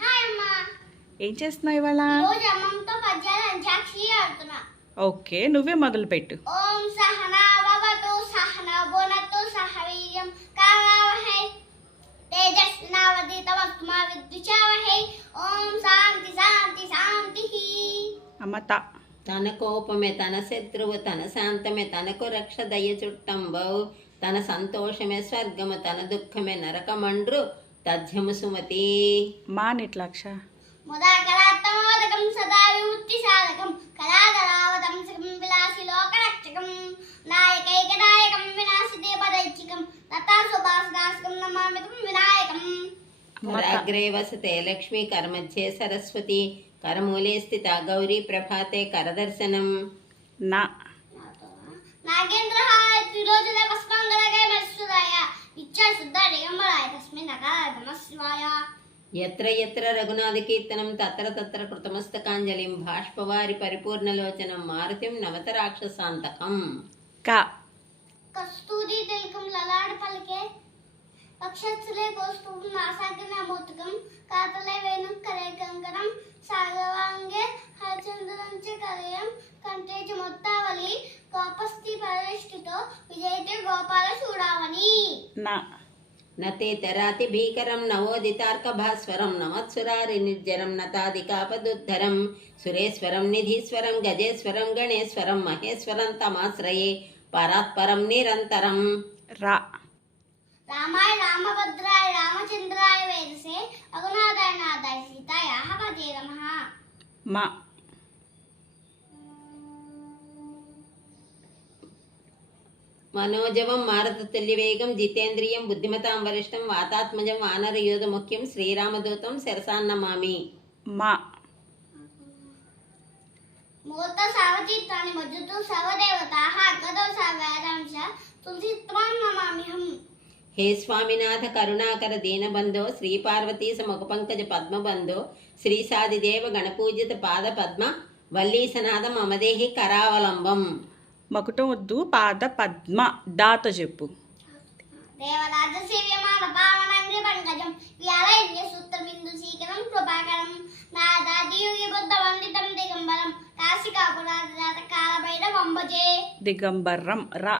Hi అమ్మా. ఏం చేస్తున్నావు ఇవాళ? రోజు అమ్మమ్మతో పద్యాలు అంత్యాక్షరి ఆడుతున్నా. ఓకే, నువ్వే మొదలు పెట్టు. ఓం సహనా భవతు సహనా భునత్తు సహ వీర్యం కరవావహై తేజస్వినావధీతమస్తు మా విద్విషావహై. ఓం శాంతి శాంతి శాంతి. అమ్మత తన కోపమే తన శత్రువు, తన శాంతమే తనకు రక్ష దయ చుట్టంబవు, తన సంతోషమే స్వర్గము, తన దుఃఖమే నరకమండ్రు తథ్యము సుమతి. మా నిట్లాక్ష ముదాకరాత్తమోదకం సదా విముక్తి సాధకం కళాధరావతంసకం విలాసి లోకరక్షకం నాయకైక నాయకం వినాశితే పదైచ్చికం లతా సుభాసనాశకం నమామితం వినాయకం. కరాగ్రే వసతే లక్ష్మీ, కరమధ్యే సరస్వతి, కరమూలే స్థిత గౌరీ, ప్రభాతే కరదర్శనం. నా నాగేంద్రహాయ త్రిలోచన భస్మంగళగే మత్సురాయ ఇచ్చా శుద్ధ దిగంబరాయ తస్మై నకారాయ నమః శివాయ. ఎత్ర ఎత్ర రఘునాథ కీర్తనం తత్ర తత్ర కృతమస్తకాంజలిం, బాష్పవారి పరిపూర్ణలోచనం, మారుతిం నవత రాక్షసాంతకం. క కస్తూరి తిలకం లలాడ పలికే పక్షత్సలే కౌస్తుభం నాసాగ్ర అమోదకం కాతలే వేణుం కరే కంకణం సాగవాంగే హరచంద్రంచ కలయం కంఠేచ ముత్తావళి గోపస్థి పరిష్ఠితో విజయతే గోపాల చూడావని. నా నతే తెరాతి భీకరం నవోదితార్క భాస్వరం, నమత్సురారి నిర్జరం నతాదికాపదుద్ధరం, సురేశ్వరం నిధీశ్వరం గజేశ్వరం గణేశ్వరం, మహేశ్వరం తమాశ్రయే పరాత్పరం నిరంతరం. రా రామాయ రామభద్రాయ రామచంద్రాయ వేదసే రఘునాథాయ నాథాయ సీతాయ పదే నమః. మా మనోజవం మారుతతుల్య వేగం, జితేంద్రియం బుద్ధిమతాం వరిష్టం, వాతాత్మజం వానరయోధ ముఖ్యం, శ్రీరామదూతం శిరసాన్నమామి. మా మూర్త సావచిత్రాన్ని మజ్జుతు సర్వదేవతాః అగ్గదో సర్వేదాంశ తులసిత్వాం నమామ్యహం. హే స్వామినాథ కరుణాకర దీనబంధో, శ్రీ పార్వతీ సముఖ పంకజ పద్మబంధో, శ్రీ సాదిదేవ గణపూజిత పాద పద్మ వల్లీసనాథ మమదేహి కరావలంబం. మకుటం వద్దు, పాద పద్మ దాత చెప్పు. దేవరాజ సేవ్యమాన పావనంగ్రి పంకజం వ్యాలైన్య సూత్రమిందు శీకరం కృపాకరం నాదాదియుగి బుద్ధ వందితం దిగంబరం కాశికాపురాజ కాలభైరవం భజే. దిగంబరం రా